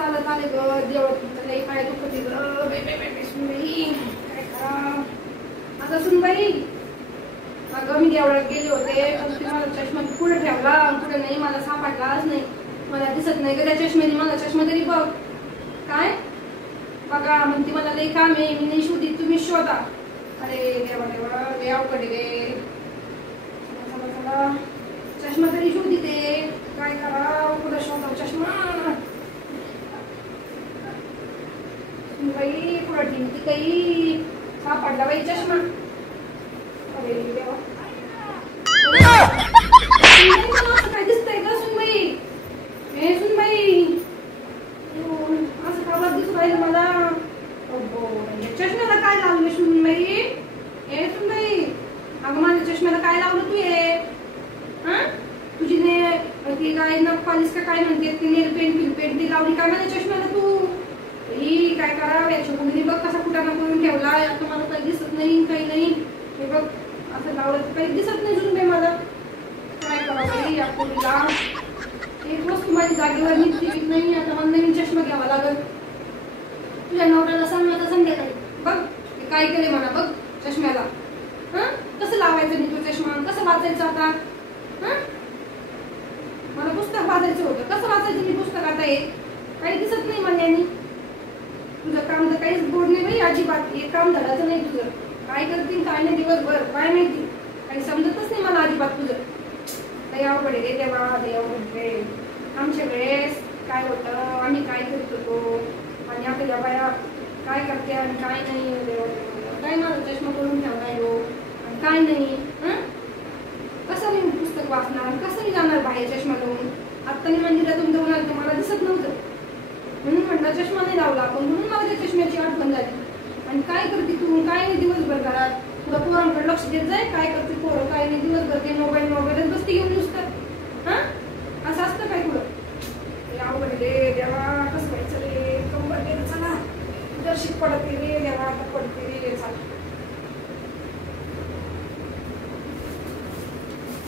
चालत आले ग देवळात लई पाय दुखते ग सुनबाई काय करा आता सुनबाई अगं मी देवळात गेले होते पण तुम्हाला चष्मा कुठे ठेवला कुठे नाही मला सापडलाच नाही मला दिसत नाही ग त्या चष्म्याने मला चष्मा तरी बघ काय बघा म्हणते मला लई काम आहे मी नाही शोधित तुम्ही शोधा अरे देवा देवा लई अवघड रे चला चष्मा तरी शोधिते काय करा कुठे शोधा चष्मा बाई कुठं ठेवती काही सापडला बाई चष्मा अरे देवा काय दिसतंय का सुनबाई हे सुनबाई असं का दिसू राहिलं मला चष्म्याला काय लावलं सुनबाई हे सुनबाई अगं माझ्या चष्म्याला काय लावलं तू हे तुझी ने ती काय नख पॉलिश का काय म्हणते ती नेल पेंट ती लावली काय माझ्या चष्म्याला तू ही काय करावं याच्या मुलीने बघ कसा कुटाणा करून ठेवला आता मला काही दिसत नाही काही नाही हे बघ असं लावलं काही दिसत नाही सुनबाई मला काय करावं या मुलीला एक वस्तू माझी जागेवर निघते नाही आता मला नवीन चष्मा घ्यावा लागल तुझ्या नवऱ्याला सांग आता संध्याकाळी बघ काय केले मला बघ चष्म्याला कसं लावायचं मी तो चष्मा कसं वाचायचं आता मला पुस्तक वाचायचं होतं कसं वाचायचं मी पुस्तक आता हे काही दिसत नाही म्हणल्यानी तुझं काम तर काहीच गोड नाही बाई अजिबात एक काम धडायचं नाही तुझं काय करतील काय नाही दिवसभर काय माहिती काही समजतच नाही मला अजिबात तुझं काही अवघड रे देवा अवघड रे आमच्या वेळेस काय होतं आम्ही काय करत होतो आणि आपल्या बाया काय करते आणि काय नाही काय माझा चष्मा करून ठेवलाय हो आणि काय नाही कसं मी पुस्तक वाचणार कसं मी जाणार बाहेर चष्मा लावून आत्ता मी मंदिरातून जाऊन आलं तर मला दिसत नव्हतं म्हणून म्हटलं चष्मा नाही लावला आपण म्हणून मला त्या चष्म्याची आठवण झाली आणि काय करते तू काय नाही दिवसभर घरात तुला पोरांकडे लक्ष देत जाय काय करते पोरं काय नाही दिवसभर ते मोबाईलच बसते घेऊन नुसतं असं असतं काय तुला अवघड रे देवा कसं व्हायचं रे कंबर चला दर्शित पडते रे देवा आता पडते रे चला